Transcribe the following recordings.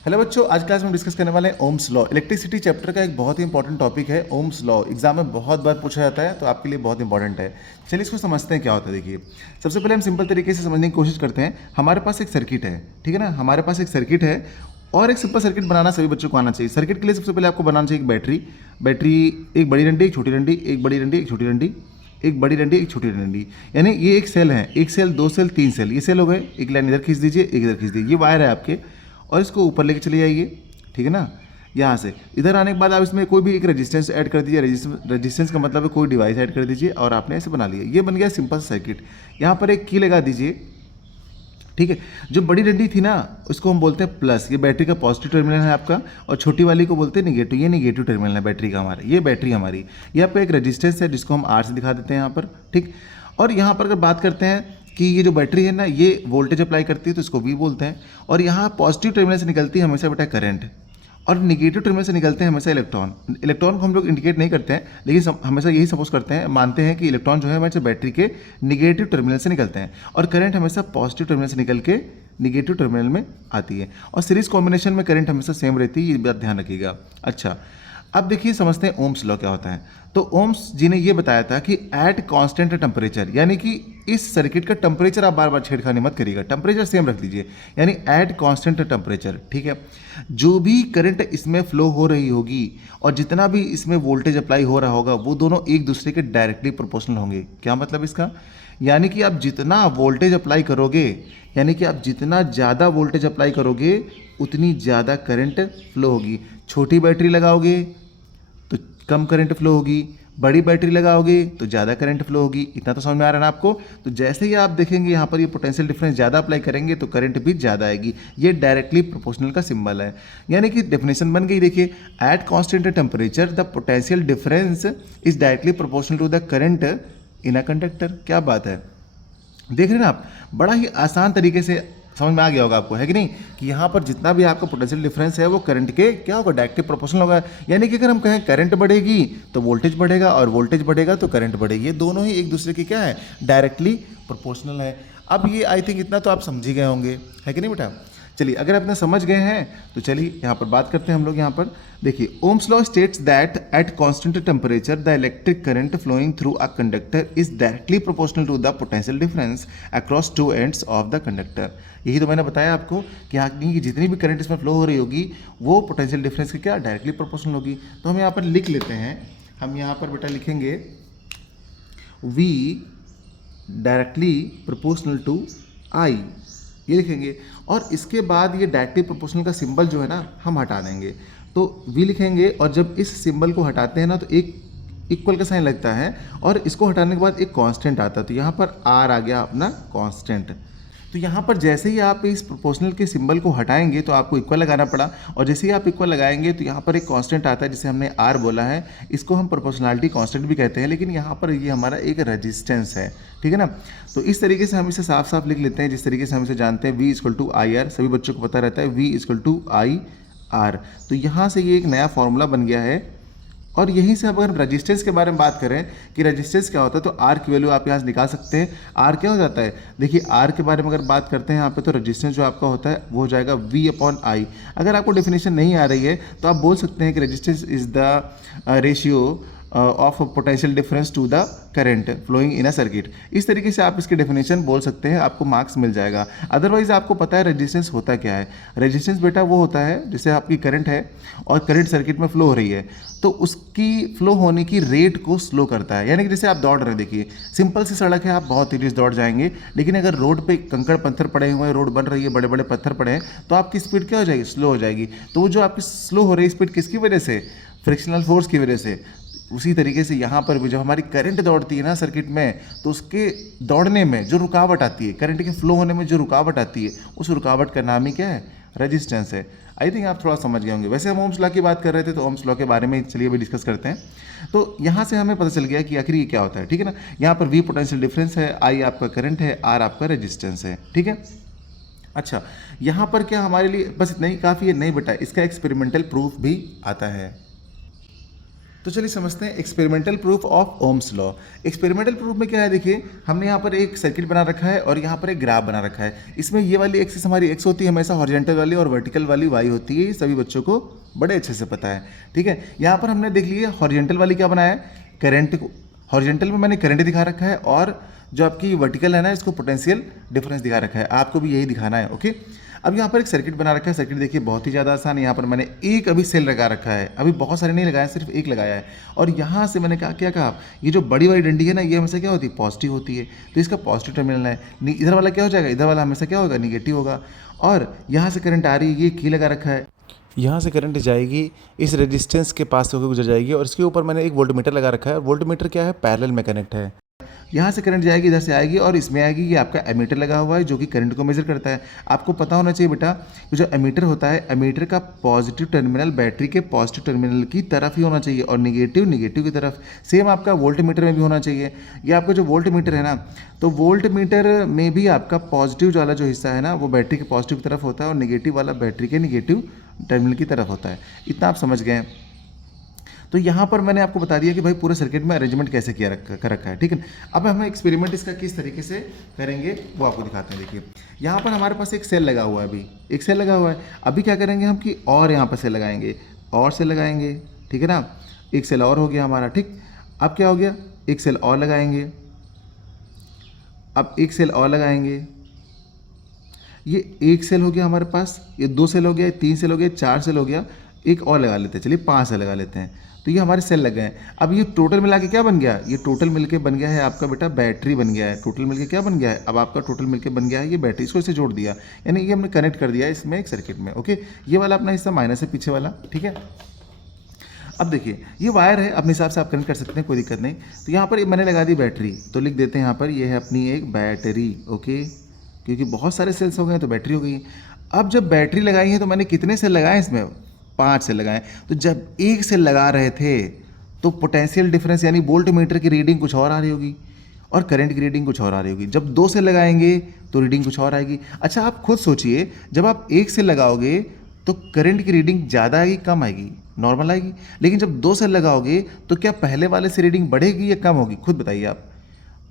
Hello बच्चों, आज class में हम डिस्कस करने वाले हैं ओम्स लॉ। इलेक्ट्रिसिटी चैप्टर का एक बहुत ही इंपॉर्टेंट टॉपिक है ओम्स लॉ। एग्जाम में बहुत बार पूछा जाता है, तो आपके लिए बहुत इंपॉर्टेंट है। चलिए इसको समझते हैं क्या होता है। देखिए, सबसे पहले हम सिंपल तरीके से समझने की कोशिश करते हैं। हमारे पास एक सर्किट है, ठीक है ना। हमारे पास एक सर्किट है और एक सिंपल सर्किट बनाना सभी बच्चों को आना चाहिए। सर्किट के लिए सबसे पहले आपको बनाना चाहिए एक बैटरी। बैटरी एक बड़ी डंडी, एक छोटी डंडी, एक बड़ी डंडी, एक छोटी डंडी, एक बड़ी डंडी, एक छोटी डंडी। यानी ये एक सेल है, एक सेल, दो सेल, तीन सेल, ये सेल हो गए। एक लाइन इधर खींच दीजिए, एक इधर खींच दीजिए। ये वायर है आपके, और इसको ऊपर लेके चले जाइए, ठीक है ना। यहाँ से इधर आने के बाद आप इसमें कोई भी एक रेजिस्टेंस ऐड कर दीजिए। रेजिस्टेंस का मतलब है कोई डिवाइस ऐड कर दीजिए, और आपने ऐसे बना लिया। ये बन गया सिंपल सर्किट। यहाँ पर एक की लगा दीजिए, ठीक है। जो बड़ी डंडी थी ना, उसको हम बोलते हैं प्लस, ये बैटरी का पॉजिटिव टर्मिनल है आपका, और छोटी वाली को बोलते हैं निगेटिव, ये निगेटिव टर्मिनल है बैटरी का हमारा। ये बैटरी हमारी, ये आपका एक रेजिस्टेंस है जिसको हम आर से दिखा देते हैं यहाँ पर, ठीक। और यहाँ पर अगर बात करते हैं कि ये जो बैटरी है ना, ये वोल्टेज अप्लाई करती है, तो इसको वी बोलते हैं। और यहाँ पॉजिटिव टर्मिनल से निकलती है हमेशा बेटा करंट, और निगेटिव टर्मिनल से निकलते हैं हमेशा इलेक्ट्रॉन। इलेक्ट्रॉन को हम लोग इंडिकेट नहीं करते हैं, लेकिन हमेशा यही सपोज करते हैं, मानते हैं कि इलेक्ट्रॉन जो है हमारे बैटरी के निगेटिव टर्मिनल से निकलते हैं, और करंट हमेशा पॉजिटिव टर्मिनल से निकल के निगेटिव टर्मिनल में आती है। और सीरीज कॉम्बिनेशन में करंट हमेशा सेम रहती है, ये बात ध्यान रखिएगा। अच्छा, अब देखिए समझते हैं ओम्स लॉ क्या होता है। तो ओम्स जी ने ये बताया था कि एट कांस्टेंट टेम्परेचर, यानी कि इस सर्किट का टेम्परेचर आप बार बार छेड़खानी मत करिएगा, टेम्परेचर सेम रख लीजिए, यानी एट कांस्टेंट टेम्परेचर, ठीक है। जो भी करंट इसमें फ्लो हो रही होगी और जितना भी इसमें वोल्टेज अप्लाई हो रहा होगा, वो दोनों एक दूसरे के डायरेक्टली प्रोपोर्शनल होंगे। क्या मतलब इसका? यानी कि आप जितना वोल्टेज अप्लाई करोगे, यानी कि आप जितना ज़्यादा वोल्टेज अप्लाई करोगे, उतनी ज़्यादा करंट फ्लो होगी। छोटी बैटरी लगाओगे तो कम करंट फ्लो होगी, बड़ी बैटरी लगाओगे तो ज़्यादा करंट फ्लो होगी। इतना तो समझ में आ रहा है ना आपको। तो जैसे ही आप देखेंगे यहाँ पर ये पोटेंशियल डिफरेंस ज़्यादा अप्लाई करेंगे तो करंट भी ज़्यादा आएगी। ये डायरेक्टली प्रोपोर्शनल का सिंबल है। यानी कि डेफिनेशन बन गई, देखिए, at constant temperature the potential difference is directly proportional to the current in a conductor. क्या बात है, देख रहे हैं ना आप। बड़ा ही आसान तरीके से समझ में आ गया होगा आपको, है कि नहीं, कि यहाँ पर जितना भी आपका पोटेंशियल डिफरेंस है वो करंट के क्या होगा, डायरेक्टली प्रोपोर्शनल होगा। यानी कि अगर हम कहें करंट बढ़ेगी तो वोल्टेज बढ़ेगा, और वोल्टेज बढ़ेगा तो करंट बढ़ेगी। ये दोनों ही एक दूसरे की क्या है, डायरेक्टली प्रोपोर्शनल है। अब ये आई थिंक इतना तो आप समझ ही गए होंगे, है कि नहीं बेटा। चलिए, अगर आप इतना समझ गए हैं तो चलिए यहाँ पर बात करते हैं हम लोग। यहाँ पर देखिए, Ohm's law states that at constant temperature the electric current flowing through a conductor is directly proportional to the potential difference across two ends of the conductor. यही तो मैंने बताया आपको कि आगे की जितनी भी करंट इसमें फ्लो हो रही होगी, वो पोटेंशियल डिफरेंस के क्या डायरेक्टली प्रोपोर्शनल होगी। तो हम यहाँ पर लिख लेते हैं, हम यहाँ पर बेटा लिखेंगे V directly proportional to I, ये लिखेंगे। और इसके बाद ये डायरेक्टली प्रोपोर्शनल का सिंबल जो है ना, हम हटा देंगे। तो V लिखेंगे, और जब इस सिंबल को हटाते हैं ना, तो एक इक्वल का साइन लगता है, और इसको हटाने के बाद एक कांस्टेंट आता है। तो यहाँ पर R आ गया अपना कांस्टेंट। तो यहाँ पर जैसे ही आप इस प्रोपोर्शनल के सिंबल को हटाएंगे तो आपको इक्वल लगाना पड़ा, और जैसे ही आप इक्वल लगाएंगे तो यहाँ पर एक कांस्टेंट आता है जिसे हमने R बोला है। इसको हम प्रोपोर्शनलिटी कांस्टेंट भी कहते हैं, लेकिन यहाँ पर ये हमारा एक रेजिस्टेंस है, ठीक है ना। तो इस तरीके से हम इसे साफ साफ लिख लेते हैं, जिस तरीके से हम इसे जानते हैं, V equal to I R. सभी बच्चों को पता रहता है V equal to I R. तो यहाँ से ये एक नया फॉर्मूला बन गया है। और यहीं से अगर रेजिस्टेंस के बारे में बात करें कि रेजिस्टेंस क्या होता है, तो आर की वैल्यू आप यहाँ से निकाल सकते हैं। आर क्या हो जाता है, देखिए, आर के बारे में अगर बात करते हैं यहाँ पे, तो रेजिस्टेंस जो आपका होता है वो हो जाएगा V अपॉन आई। अगर आपको डेफिनेशन नहीं आ रही है तो आप बोल सकते हैं कि resistance is the ratio of potential difference to the current flowing in a circuit. इस तरीके से आप इसकी डेफिनेशन बोल सकते हैं, आपको मार्क्स मिल जाएगा। अदरवाइज आपको पता है रेजिस्टेंस होता क्या है। रेजिस्टेंस बेटा वो होता है जैसे आपकी करंट है और करंट सर्किट में फ्लो हो रही है, तो उसकी फ्लो होने की रेट को स्लो करता है। यानी कि जैसे आप दौड़ रहे हैं, देखिए, सिंपल सी सड़क है, आप बहुत तेज दौड़ जाएंगे, लेकिन अगर रोड पे कंकड़ पत्थर पड़े हुए हैं, रोड बन रही है, बड़े बड़े पत्थर पड़े हैं, तो आपकी स्पीड क्या हो जाएगी, स्लो हो जाएगी। तो वो जो आपकी स्लो हो रही स्पीड किसकी वजह से, फ्रिक्शनल फोर्स की वजह से। उसी तरीके से यहाँ पर भी जब हमारी करंट दौड़ती है ना सर्किट में, तो उसके दौड़ने में जो रुकावट आती है, करंट के फ्लो होने में जो रुकावट आती है, उस रुकावट का नाम ही क्या है, रेजिस्टेंस है। आई थिंक आप थोड़ा समझ गए होंगे। वैसे हम ओम्स लॉ की बात कर रहे थे, तो ओम्स लॉ के बारे में चलिए अभी डिस्कस करते हैं। तो यहाँ से हमें पता चल गया कि आखिर ये क्या होता है, ठीक है ना। यहाँ पर V पोटेंशियल डिफरेंस है, I आपका करंट है, R आपका रेजिस्टेंस है, ठीक है। अच्छा, यहाँ पर क्या हमारे लिए बस इतना ही काफ़ी है? नहीं बेटा, इसका एक्सपेरिमेंटल प्रूफ भी आता है। तो चलिए समझते हैं experimental proof of Ohm's law. Experimental proof में क्या है, देखिए हमने यहाँ पर एक सर्किट बना रखा है और यहाँ पर एक ग्राफ बना रखा है। इसमें ये वाली एक्सिस हमारी एक्स होती है हमेशा, हॉरिजॉन्टल वाली, और वर्टिकल वाली वाई होती है। ये सभी बच्चों को बड़े अच्छे से पता है, ठीक है। यहाँ पर हमने देख लिया हॉरिजॉन्टल वाली क्या बनाया है, करंट को, हॉरिजॉन्टल में मैंने करंट दिखा रखा है, और जो आपकी वर्टिकल है ना, इसको पोटेंशियल डिफरेंस दिखा रखा है। आपको भी यही दिखाना है, ओके। अब यहाँ पर एक सर्किट बना रखा है। सर्किट देखिए बहुत ही ज़्यादा आसान है। यहाँ पर मैंने एक अभी सेल लगा रखा है, अभी बहुत सारे नहीं लगाया, सिर्फ एक लगाया है। और यहाँ से मैंने क्या कहा, ये जो बड़ी वाली डंडी है ना, ये हमेशा क्या होती है, पॉजिटिव होती है। तो इसका पॉजिटिव टर्मिनल है। इधर वाला क्या हो जाएगा, इधर वाला हमेशा क्या होगा, निगेटिव होगा। और यहाँ से करंट आ रही है, ये की लगा रखा है, यहाँ से करंट जाएगी, इस रेजिस्टेंस के पास से होकर गुजर जाएगी, और इसके ऊपर मैंने एक वोल्टमीटर लगा रखा है। वोल्टमीटर क्या है, पैरेलल में कनेक्ट है। यहाँ से करंट जाएगी, इधर से आएगी, और इसमें आएगी। ये आपका एमीटर लगा हुआ है जो कि करंट को मेजर करता है। आपको पता होना चाहिए बेटा, जो एमीटर होता है, एमीटर का पॉजिटिव टर्मिनल बैटरी के पॉजिटिव टर्मिनल की तरफ ही होना चाहिए, और निगेटिव निगेटिव की तरफ। सेम आपका वोल्ट मीटर में भी होना चाहिए। ये आपका जो वोल्ट मीटर है ना, तो वोल्ट मीटर में भी आपका पॉजिटिव वाला जो हिस्सा है ना, वो बैटरी के पॉजिटिव की तरफ होता है, और निगेटिव वाला बैटरी के निगेटिव टर्मिनल की तरफ होता है। इतना आप समझ गए। तो यहाँ पर मैंने आपको बता दिया कि भाई पूरे सर्किट में अरेंजमेंट कैसे कर रखा है, ठीक है। अब हम एक्सपेरिमेंट इसका किस तरीके से करेंगे वो आपको दिखाते हैं। देखिए यहाँ पर हमारे पास एक सेल लगा हुआ है, अभी एक सेल लगा हुआ है। अभी क्या करेंगे हम कि और यहाँ पर सेल लगाएंगे, और सेल लगाएंगे, ठीक है ना। एक सेल और हो गया हमारा, ठीक। अब क्या हो गया, एक सेल और लगाएंगे, अब एक सेल और लगाएंगे। ये एक सेल हो गया हमारे पास, ये दो सेल हो गया, तीन सेल हो गया, चार सेल हो गया, एक और लगा लेते हैं, चलिए 5 सेल लगा लेते हैं। तो ये हमारे सेल लग गए हैं। अब ये टोटल मिला के क्या बन गया, ये टोटल मिलके बन गया है आपका बेटा बैटरी बन गया है। टोटल मिलके क्या बन गया है, अब आपका टोटल मिलके बन गया है ये बैटरी। इसको इसे जोड़ दिया, यानी ये हमने कनेक्ट कर दिया है इसमें एक सर्किट में, ओके। ये वाला अपना हिस्सा माइनस है पीछे वाला, ठीक है। अब देखिए ये वायर है, अपने हिसाब से आप कनेक्ट कर सकते हैं, कोई दिक्कत नहीं। तो यहाँ पर मैंने लगा दी बैटरी, तो लिख देते हैं यहाँ पर ये है अपनी एक बैटरी, ओके, क्योंकि बहुत सारे सेल्स हो गए तो बैटरी हो गई। अब जब बैटरी लगाई है तो मैंने कितने सेल लगाए इसमें, 5 सेल लगाए। तो जब एक सेल लगा रहे थे तो पोटेंशियल डिफरेंस यानी वोल्ट मीटर की रीडिंग कुछ और आ रही होगी, और करंट की रीडिंग कुछ और आ रही होगी। जब 2 सेल लगाएंगे तो रीडिंग कुछ और आएगी। अच्छा आप खुद सोचिए, जब आप एक सेल लगाओगे तो करंट की रीडिंग ज़्यादा आएगी कम आएगी, नॉर्मल आएगी। लेकिन जब 2 सेल लगाओगे तो क्या पहले वाले से रीडिंग बढ़ेगी या कम होगी, खुद बताइए आप।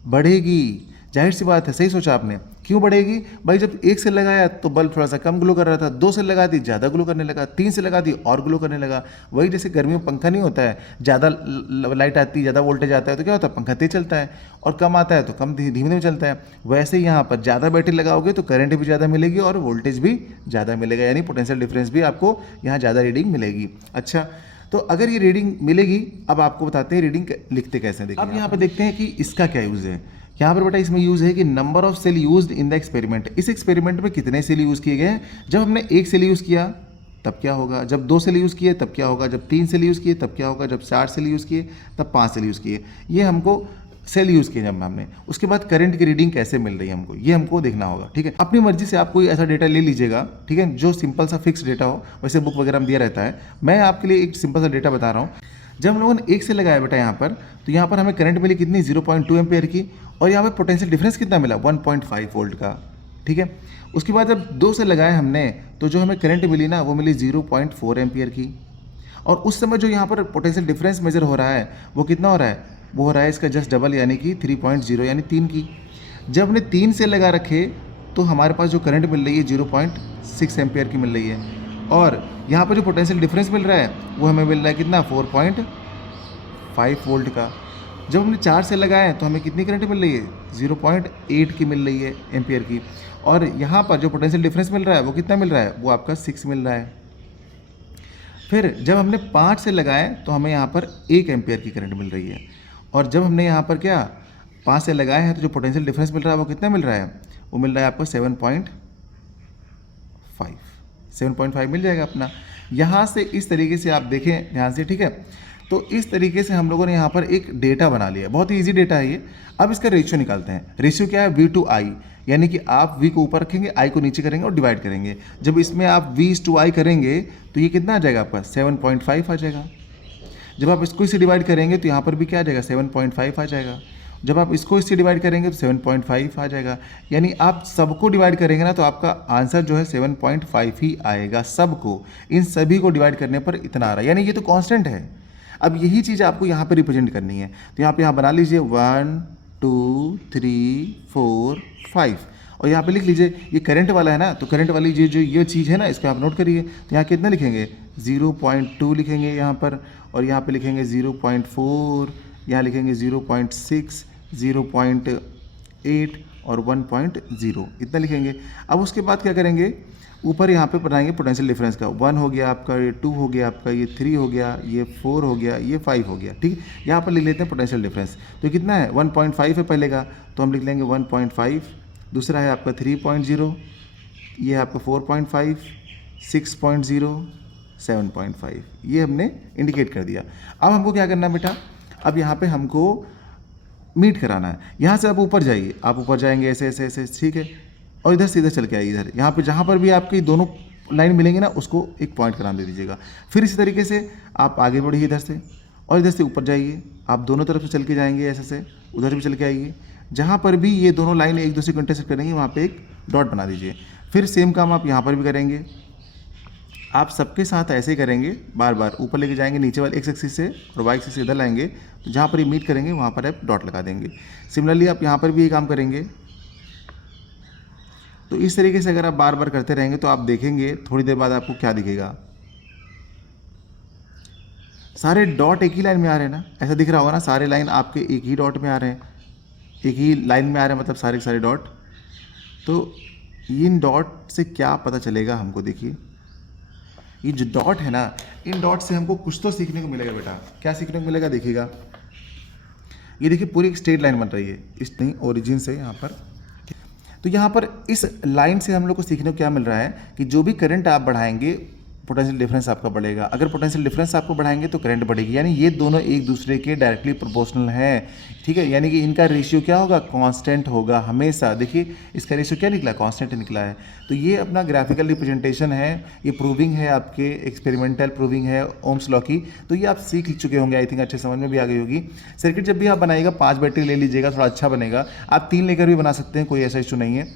बढ़ेगी, जाहिर सी बात है, सही सोचा आपने। क्यों बढ़ेगी भाई, जब एक सेल लगाया तो बल्ब थोड़ा सा कम ग्लो कर रहा था, 2 सेल लगा दी ज़्यादा ग्लो करने लगा, 3 सेल लगा दी और ग्लो करने लगा। वही जैसे गर्मी में पंखा नहीं होता है, ज़्यादा लाइट आती है, ज़्यादा वोल्टेज आता है तो क्या होता है, पंखा तेज चलता है, और कम आता है तो कम धीमे धीमे चलता है। वैसे ही यहाँ पर ज़्यादा बैटरी लगाओगे तो करंट भी ज़्यादा मिलेगी और वोल्टेज भी ज़्यादा मिलेगा, यानी पोटेंशियल डिफरेंस भी आपको यहाँ ज़्यादा रीडिंग मिलेगी। अच्छा, तो अगर ये रीडिंग मिलेगी, अब आपको बताते हैं रीडिंग लिखते कैसे। देखिए अब यहाँ पर देखते हैं कि इसका क्या यूज़ है। यहाँ पर बेटा इसमें यूज़ है कि number of cell used in the experiment. इस एक्सपेरिमेंट में कितने सेल यूज़ किए गए हैं। जब हमने एक सेल यूज़ किया तब क्या होगा, जब 2 सेल यूज़ किए तब क्या होगा, जब 3 सेल यूज़ किए तब क्या होगा, जब 4 सेल यूज़ किए तब 5 सेल यूज़ किए। ये हमको सेल यूज़ किए जब हमने, उसके बाद करंट की रीडिंग कैसे मिल रही है हमको, ये हमको देखना होगा, ठीक है। अपनी मर्जी से आप कोई ऐसा डेटा ले लीजिएगा, ठीक है, जो सिंपल सा फिक्स डेटा हो। वैसे बुक वगैरह में दिया रहता है, मैं आपके लिए एक सिंपल सा डेटा बता रहा हूँ। जब हम लोगों ने एक से लगाया बेटा यहाँ पर, तो यहाँ पर हमें करंट मिली कितनी, 0.2 एम्पेयर की, और यहाँ पर पोटेंशियल डिफरेंस कितना मिला, 1.5 वोल्ट का, ठीक है। उसके बाद जब 2 से लगाए हमने तो जो हमें करंट मिली ना, वो मिली 0.4 एम्पियर की। और उस समय जो यहाँ पर पोटेंशियल डिफरेंस मेजर हो रहा है वो कितना हो रहा है, वो हो रहा है इसका जस्ट डबल, यानी कि 3.0 यानी 3 की। जब हमने 3 से लगा रखे तो हमारे पास जो करंट मिल रही है 0.6 एम्पियर की मिल रही है, और यहाँ पर जो पोटेंशियल डिफरेंस मिल रहा है वो हमें मिल रहा है कितना, 4.5 वोल्ट का। जब हमने 4 से लगाए तो हमें कितनी करंट मिल रही है, 0.8 की मिल रही है एम्पियर की। और यहाँ पर जो पोटेंशियल डिफरेंस मिल रहा है वो कितना मिल रहा है, वो आपका 6 मिल रहा है। फिर जब हमने 5 से लगाए तो हमें यहाँ पर 1 एम्पियर की करंट मिल रही है, और जब हमने यहाँ पर क्या 5 से लगाए हैं तो जो पोटेंशियल डिफरेंस मिल रहा है वो कितना मिल रहा है, वो मिल रहा है आपको 7.5 मिल जाएगा अपना। यहाँ से इस तरीके से आप देखें ध्यान से, ठीक है। तो इस तरीके से हम लोगों ने यहाँ पर एक डेटा बना लिया, बहुत ही ईजी डेटा है ये। अब इसका रेशियो निकालते हैं। रेशियो क्या है, V/I, यानी कि आप V को ऊपर रखेंगे, I को नीचे करेंगे और डिवाइड करेंगे। जब इसमें आप V/I करेंगे तो ये कितना आ जाएगा आपका, 7.5 आ जाएगा। जब आप इसको इससे डिवाइड करेंगे तो यहाँ पर भी क्या आ जाएगा, 7.5 आ जाएगा। जब आप इसको इससे डिवाइड करेंगे तो 7.5 आ जाएगा। यानी आप सबको डिवाइड करेंगे ना तो आपका आंसर जो है 7.5 ही आएगा। सबको, इन सभी को डिवाइड करने पर इतना आ रहा है, यानी ये तो कांस्टेंट है। अब यही चीज़ आपको यहाँ पे रिप्रेजेंट करनी है, तो यहाँ बना लीजिए 1 2 3 4 5 और यहाँ पे लिख लीजिए ये करंट वाला है ना, तो करंट वाली जो ये चीज़ है ना इसको आप नोट करिए। तो यहाँ कितना लिखेंगे 0.2 लिखेंगे यहाँ पर, और यहाँ पे लिखेंगे 0.4, यहाँ लिखेंगे 0.6, 0.8 और 1.0 इतना लिखेंगे। अब उसके बाद क्या करेंगे, ऊपर यहाँ पे बनाएंगे पोटेंशियल डिफरेंस का, 1 हो गया आपका, ये 2 हो गया आपका, ये 3 हो गया, ये 4 हो गया, ये 5 हो गया। ठीक है, यहाँ पर लिख लेते हैं पोटेंशियल डिफरेंस। तो कितना है 1.5 है पहले का, तो हम लिख लेंगे 1.5। दूसरा है आपका 3.0, ये है आपका 4.5, 6.0, 7.5, ये हमने इंडिकेट कर दिया। अब हमको क्या करना है बेटा, अब यहाँ पे हमको मीट कराना है। यहाँ से आप ऊपर जाइए, आप ऊपर जाएंगे ऐसे ऐसे ऐसे, ठीक है, और इधर से इधर चल के आइए इधर, यहाँ पे जहाँ पर भी आपकी दोनों लाइन मिलेंगे ना उसको एक पॉइंट का नाम दे दीजिएगा। फिर इसी तरीके से आप आगे बढ़िए इधर से, और इधर से ऊपर जाइए, आप दोनों तरफ से चल के जाएंगे ऐसे से, उधर भी चल के आइए, जहाँ पर भी ये दोनों लाइन एक दूसरे को इंटरसेक्ट करेंगे वहाँ पे एक डॉट बना दीजिए। फिर सेम काम आप यहाँ पर भी करेंगे, आप सबके साथ ऐसे ही करेंगे, बार बार ऊपर लेके जाएंगे नीचे वाले एक्स एक्सिस से और वाई एक्सिस से इधर लाएंगे, तो जहाँ पर ये मीट करेंगे वहाँ पर आप डॉट लगा देंगे। सिमिलरली आप यहाँ पर भी ये काम करेंगे। तो इस तरीके से अगर आप बार बार करते रहेंगे तो आप देखेंगे थोड़ी देर बाद आपको क्या दिखेगा, सारे डॉट एक ही लाइन में आ रहे हैं ना, ऐसा दिख रहा होगा ना, सारे लाइन आपके एक ही डॉट में आ रहे हैं, एक ही लाइन में आ रहे हैं, मतलब सारे के सारे डॉट। तो इन डॉट से क्या पता चलेगा हमको, देखिए ये जो डॉट है ना, इन डॉट से हमको कुछ तो सीखने को मिलेगा बेटा। क्या सीखने को मिलेगा देखिएगा, ये देखिए पूरी एक स्ट्रेट लाइन बन रही है इस नहीं ओरिजिन से यहाँ पर। तो यहाँ पर इस लाइन से हम लोग को सीखने को क्या मिल रहा है कि जो भी करंट आप बढ़ाएंगे पोटेंशियल डिफरेंस आपका बढ़ेगा। अगर पोटेंशियल डिफरेंस आपको बढ़ाएंगे तो करंट बढ़ेगी, यानी ये दोनों एक दूसरे के डायरेक्टली प्रोपोर्शनल हैं। ठीक है, यानी कि इनका रेशियो क्या होगा, कांस्टेंट होगा हमेशा। देखिए इसका रेशियो क्या निकला, कांस्टेंट निकला है। तो ये अपना ग्राफिकल रिप्रेजेंटेशन है, ये प्रूविंग है, आपके एक्सपेरिमेंटल प्रूविंग है ओम्स लॉ की। तो ये आप सीख चुके होंगे, आई थिंक अच्छे समझ में भी आ गई होगी। सर्किट जब भी आप बनाएगा 5 बैटरी ले लीजिएगा, थोड़ा अच्छा बनेगा। आप 3 लेकर भी बना सकते हैं, कोई ऐसा इशू नहीं है।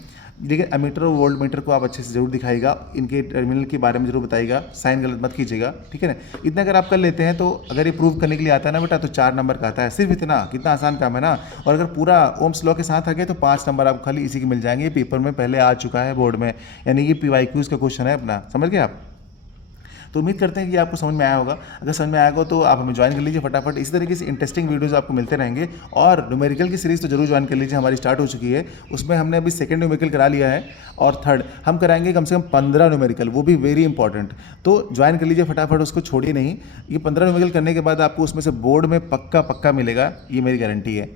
देखिए एमीटर और वोल्ट मीटर को आप अच्छे से जरूर दिखाएगा, इनके टर्मिनल के बारे में जरूर बताइएगा, साइन गलत मत कीजिएगा, ठीक है ना। इतना अगर आप कर लेते हैं तो अगर ये प्रूव करने के लिए आता है ना बेटा तो 4 नंबर का आता है, सिर्फ इतना, कितना आसान काम है ना। और अगर पूरा ओम्स लॉ के साथ आ गए तो 5 नंबर आपको खाली इसी के मिल जाएंगे। ये पेपर में पहले आ चुका है बोर्ड में, यानी ये PYQs का क्वेश्चन है अपना, समझ गए आप। तो उम्मीद करते हैं कि आपको समझ में आया होगा। अगर समझ में आया होगा तो आप हमें ज्वाइन कर लीजिए फटाफट। इसी तरीके से इंटरेस्टिंग वीडियोस आपको मिलते रहेंगे। और न्यूमेरिकल की सीरीज़ तो जरूर ज्वाइन कर लीजिए, हमारी स्टार्ट हो चुकी है। उसमें हमने अभी सेकंड न्यूमेरिकल करा लिया है और थर्ड हम कराएंगे कम से कम 15 न्यूमेरिकल, वो भी वेरी इंपॉर्टेंट। तो ज्वाइन कर लीजिए फटाफट, उसको छोड़िए नहीं। ये 15 न्यूमेरिकल करने के बाद आपको उसमें से बोर्ड में पक्का मिलेगा, ये मेरी गारंटी है।